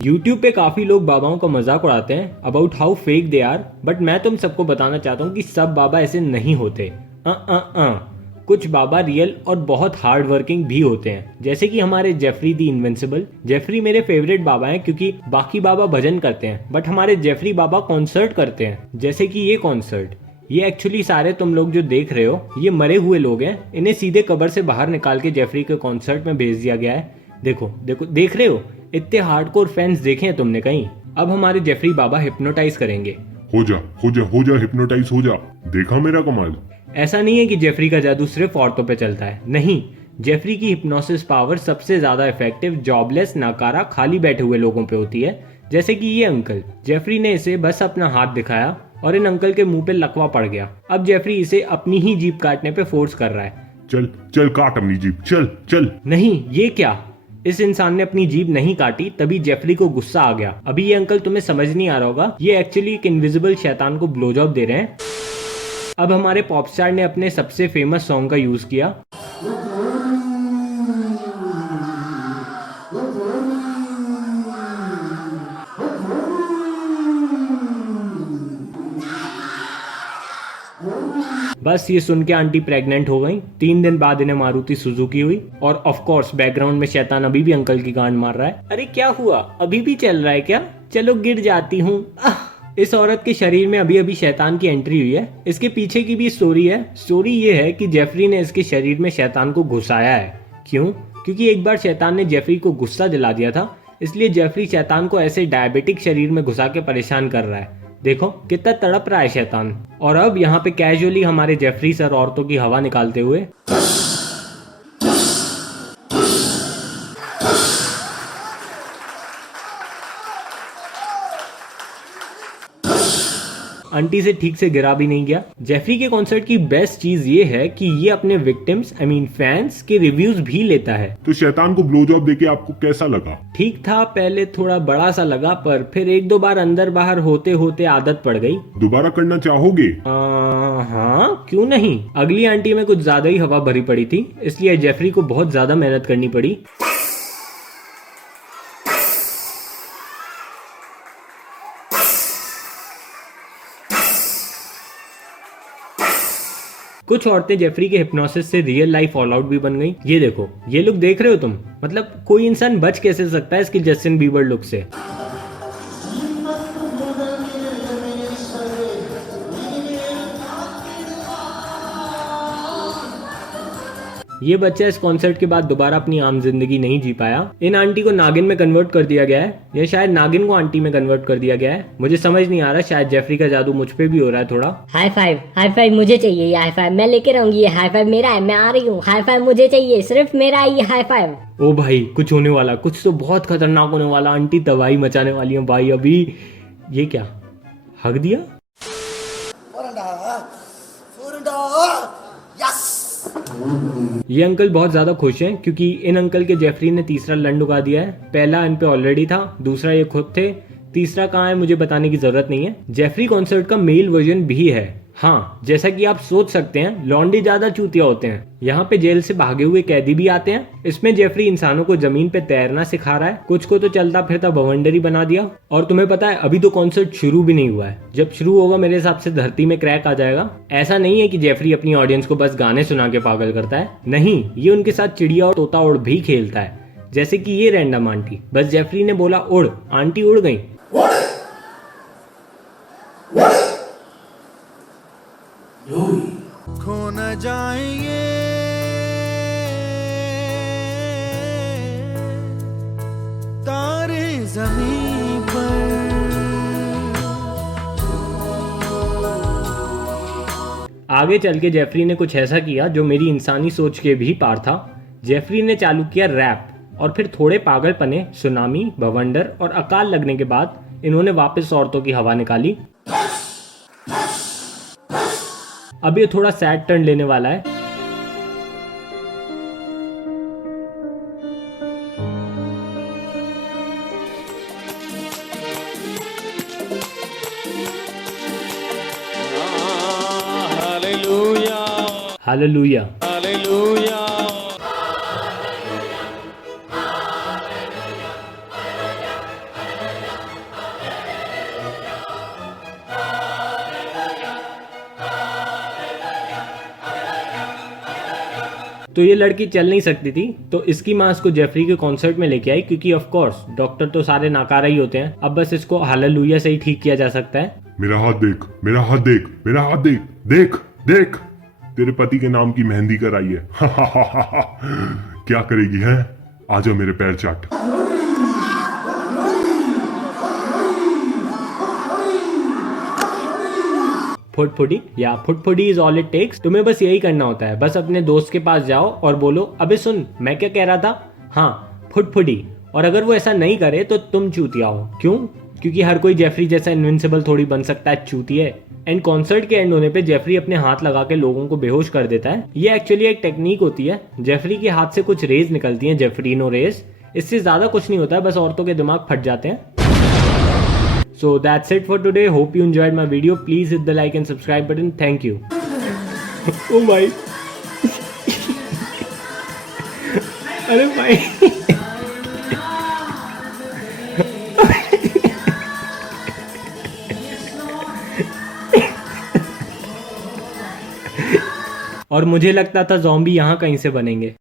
YouTube पे काफी लोग बाबाओं का मजाक उड़ाते हैं about how fake they are, but मैं तुम सबको बताना चाहता हूँ कि सब बाबा ऐसे नहीं होते। कुछ बाबा रियल और बहुत हार्ड वर्किंग भी होते हैं, जैसे कि हमारे जेफरी दी इनविंसिबल। जेफरी मेरे फेवरेट बाबा हैं क्योंकि बाकी बाबा भजन करते हैं, बट हमारे जेफरी बाबा कॉन्सर्ट करते हैं, जैसे कि ये कॉन्सर्ट। ये एक्चुअली सारे तुम लोग जो देख रहे हो ये मरे हुए लोग हैं, इन्हें सीधे कब्र से बाहर निकाल के जेफरी के कॉन्सर्ट में भेज दिया गया है। देखो देखो, देख रहे हो? इतने हार्डकोर फैंस देखे हैं तुमने कहीं? अब हमारे जेफरी बाबा हिप्नोटाइज करेंगे। हो जा हो जा हो जा, हिप्नोटाइज हो जा। देखा मेरा कमाल? ऐसा नहीं है कि जेफरी का जादू सिर्फ औरतों पे चलता है, नहीं। जेफरी की हिप्नोसिस पावर सबसे ज्यादा इफेक्टिव जॉबलेस, नाकारा, खाली बैठे हुए लोगों पे होती है, जैसे कि ये अंकल। जेफरी ने इसे बस अपना हाथ दिखाया और इन अंकल के मुंह पे लकवा पड़ गया। अब जेफरी इसे अपनी ही जीभ काटने पे फोर्स कर रहा है। चल चल काट अपनी जीभ, चल चल। नहीं, ये क्या? इस इंसान ने अपनी जीभ नहीं काटी, तभी जेफरी को गुस्सा आ गया। अभी ये अंकल तुम्हें समझ नहीं आ रहा होगा, ये एक्चुअली एक इनविजिबल शैतान को ब्लोजॉब दे रहे हैं। अब हमारे पॉपस्टार ने अपने सबसे फेमस सॉन्ग का यूज किया। बस ये सुन के आंटी प्रेग्नेंट हो गई। 3 दिन बाद इन्हें मारुति सुजुकी हुई, और ऑफ कोर्स बैकग्राउंड में शैतान अभी भी अंकल की गांड मार रहा है। अरे क्या हुआ, अभी भी चल रहा है क्या? चलो गिर जाती हूँ। इस औरत के शरीर में अभी अभी शैतान की एंट्री हुई है। इसके पीछे की भी स्टोरी है। स्टोरी ये है कि जेफरी ने इसके शरीर में शैतान को घुसाया है। क्यों? क्योंकि एक बार शैतान ने जेफरी को गुस्सा दिला दिया था, इसलिए जेफरी शैतान को ऐसे डायबिटिक शरीर में घुसा के परेशान कर रहा है। देखो कितना तड़प रहा है शैतान। और अब यहाँ पे कैजुअली हमारे जेफरी सर औरतों की हवा निकालते हुए आंटी से ठीक से गिरा भी नहीं गया। जेफरी के कॉन्सर्ट की बेस्ट चीज ये है कि ये अपने विक्टिम्स फैंस के रिव्यूज भी लेता है। तो शैतान को ब्लो जॉब देके आपको कैसा लगा? ठीक था, पहले थोड़ा बड़ा सा लगा, पर फिर 1-2 बार अंदर बाहर होते होते आदत पड़ गई। दोबारा करना चाहोगे? हाँ, क्यों नहीं। अगली आंटी में कुछ ज्यादा ही हवा भरी पड़ी थी, इसलिए जेफरी को बहुत ज्यादा मेहनत करनी पड़ी। कुछ औरतें जेफरी के हिप्नोसिस से रियल लाइफ ऑल आउट भी बन गई। ये देखो, ये लुक देख रहे हो तुम? मतलब कोई इंसान बच कैसे सकता है इसकी जस्टिन बीबर लुक से? ये बच्चा इस कॉन्सर्ट के बाद दोबारा अपनी आम जिंदगी नहीं जी पाया। इन आंटी को नागिन में कन्वर्ट कर दिया गया है, या शायद नागिन को आंटी में कन्वर्ट कर दिया गया है। मुझे समझ नहीं आ रहा, शायद जेफरी का जादू मुझ पे भी हो रहा है थोड़ा। हाई फाइव मुझे चाहिए। ये हाई फाइव मैं लेके रहूंगी। ये हाई फाइव मेरा है, मैं आ रही हूँ। हाई फाइव मुझे चाहिए, सिर्फ मेरा ये हाई फाइव। ओ भाई, कुछ होने वाला, कुछ तो बहुत खतरनाक होने वाला। आंटी तबाही मचाने वाली है भाई अभी। ये क्या, हक दिया? ये अंकल बहुत ज्यादा खुश हैं क्योंकि इन अंकल के जेफरी ने तीसरा लंड उगा दिया है। पहला इन पे ऑलरेडी था, दूसरा ये खुद थे, तीसरा कहाँ है मुझे बताने की जरूरत नहीं है। जेफरी कॉन्सर्ट का मेल वर्जन भी है। हाँ, जैसा कि आप सोच सकते हैं, लॉन्डी ज्यादा चूतिया होते हैं। यहाँ पे जेल से भागे हुए कैदी भी आते हैं। इसमें जेफरी इंसानों को जमीन पे तैरना सिखा रहा है, कुछ को तो चलता फिरता बवंडरी बना दिया। और तुम्हें पता है, अभी तो कॉन्सर्ट शुरू भी नहीं हुआ है। जब शुरू होगा मेरे हिसाब से धरती में क्रैक आ जाएगा। ऐसा नहीं है कि जेफरी अपनी ऑडियंस को बस गाने सुना के पागल करता है, नहीं, ये उनके साथ चिड़िया और तोता उड़ भी खेलता है, जैसे कि ये रैंडम आंटी। बस जेफरी ने बोला उड़, आंटी उड़ गई। खो न जाएंगे तारे ज़मीं पर। आगे चल के जेफरी ने कुछ ऐसा किया जो मेरी इंसानी सोच के भी पार था। जेफरी ने चालू किया रैप, और फिर थोड़े पागलपने, सुनामी, भवंडर और अकाल लगने के बाद इन्होंने वापस औरतों की हवा निकाली। अब ये थोड़ा सैड टर्न लेने वाला है। Hallelujah hallelujah. हालेलुया। तो ये लड़की चल नहीं सकती थी, तो इसकी माँ इसको जेफरी के कॉन्सर्ट में लेके आई, क्योंकि ऑफ कोर्स डॉक्टर तो सारे नाकारा ही होते हैं, अब बस इसको हालेलुया से ही ठीक किया जा सकता है। मेरा हाथ देख, मेरा हाथ देख, मेरा हाथ देख, देख देख, तेरे पति के नाम की मेहंदी कराई है। क्या करेगी है? आजा मेरे पैर चाट। फुटफुटी या फुटफुटी इज ऑल इट टेक्स। तुम्हें बस यही करना होता है, बस अपने दोस्त के पास जाओ और बोलो, अबे सुन मैं क्या कह रहा था, हाँ फुटफुटी। और अगर वो ऐसा नहीं करे तो तुम चूतिया हो। क्यों? क्योंकि हर कोई जेफरी जैसा इनविंसिबल थोड़ी बन सकता है, चूतिए। एंड कॉन्सर्ट के एंड होने पे जेफरी अपने हाथ लगा के लोगों को बेहोश कर देता है। ये एक्चुअली एक टेक्निक होती है। जेफरी के हाथ से कुछ रेज निकलती हैं, जेफरीनो रेज। इससे ज्यादा कुछ नहीं होता है, बस औरतों के दिमाग फट जाते हैं। So that's it for today. Hope you enjoyed my video. Please hit the like and subscribe button. Thank you. Oh my. अरे भाई. और मुझे लगता था ज़ॉम्बी यहाँ कहीं से बनेंगे।